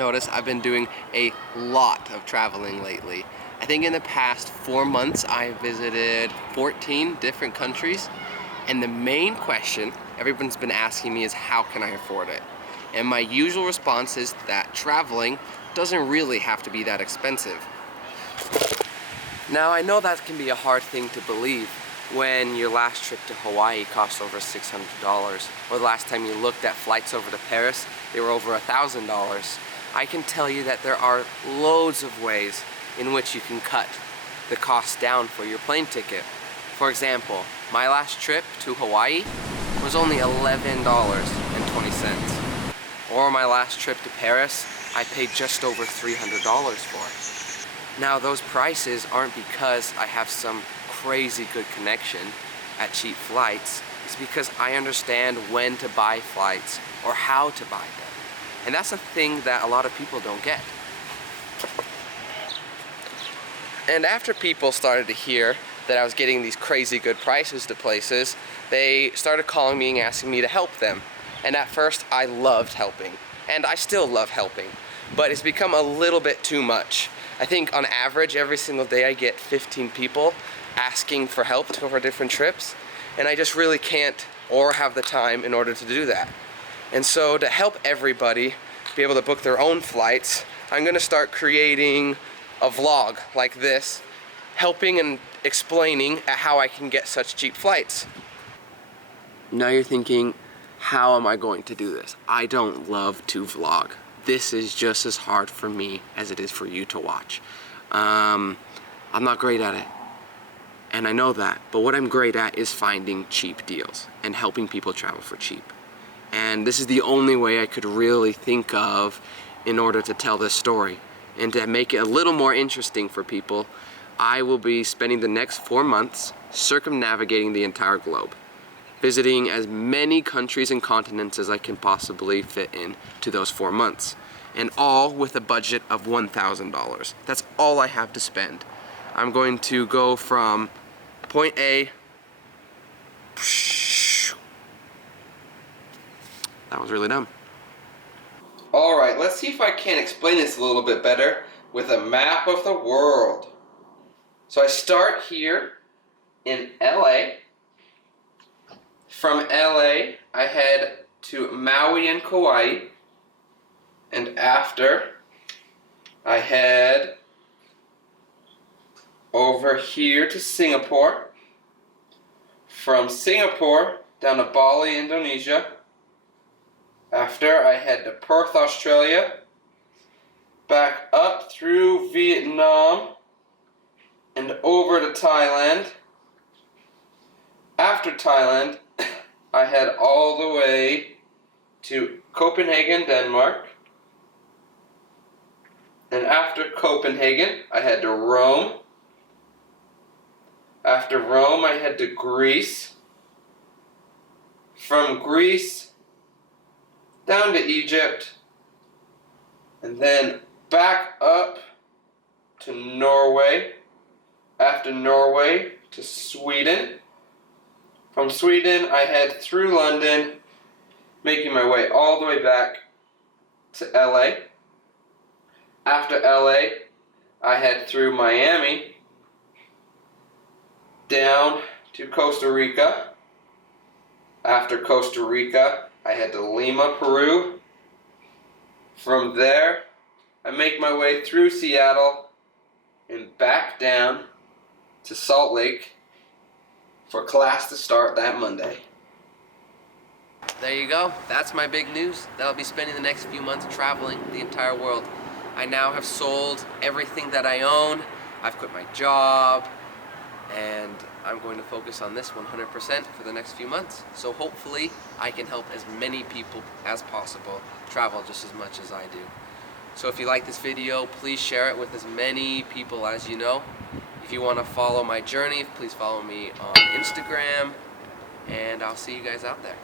noticed, I've been doing a lot of traveling lately. I think in the past 4 months I visited 14 different countries, and the main question everyone's been asking me is how can I afford it? And my usual response is that traveling doesn't really have to be that expensive. Now I know that can be a hard thing to believe when your last trip to Hawaii cost over $600, or the last time you looked at flights over to Paris, they were over $1,000. I can tell you that there are loads of ways in which you can cut the cost down for your plane ticket. For example, my last trip to Hawaii was only $11.20. Or my last trip to Paris, I paid just over $300 for it. Now those prices aren't because I have some crazy good connection at cheap flights. It's because I understand when to buy flights or how to buy them. And that's a thing that a lot of people don't get. And after people started to hear that I was getting these crazy good prices to places, they started calling me and asking me to help them. And at first I loved helping, and I still love helping, but it's become a little bit too much. I think on average every single day I get 15 people asking for help to go for different trips, and I just really can't or have the time in order to do that. And so to help everybody be able to book their own flights, I'm gonna start creating a vlog like this, helping and explaining how I can get such cheap flights. Now you're thinking, how am I going to do this? I don't love to vlog. This is just as hard for me as it is for you to watch. I'm not great at it, and I know that, but what I'm great at is finding cheap deals and helping people travel for cheap. And this is the only way I could really think of in order to tell this story. And to make it a little more interesting for people, I will be spending the next 4 months circumnavigating the entire globe, visiting as many countries and continents as I can possibly fit in to those 4 months, and all with a budget of $1,000. That's all I have to spend. I'm going to go from point A, that was really dumb. Alright, let's see if I can explain this a little bit better with a map of the world. So I start here in LA. From LA, I head to Maui and Kauai, and after, I head over here to Singapore. From Singapore, down to Bali, Indonesia. After, I head to Perth, Australia, back up through Vietnam, and over to Thailand. After Thailand, I head all the way to Copenhagen, Denmark. And after Copenhagen, I head to Rome. After Rome, I head to Greece. From Greece, down to Egypt. And then back up to Norway. After Norway, to Sweden. From Sweden, I head through London, making my way all the way back to LA. After LA, I head through Miami, down to Costa Rica. After Costa Rica, I head to Lima, Peru. From there, I make my way through Seattle and back down to Salt Lake for class to start that Monday. There you go. That's my big news. That I'll be spending the next few months traveling the entire world. I now have sold everything that I own. I've quit my job, and I'm going to focus on this 100% for the next few months. So hopefully I can help as many people as possible travel just as much as I do. So if you like this video, please share it with as many people as you know. If you want to follow my journey, please follow me on Instagram, and I'll see you guys out there.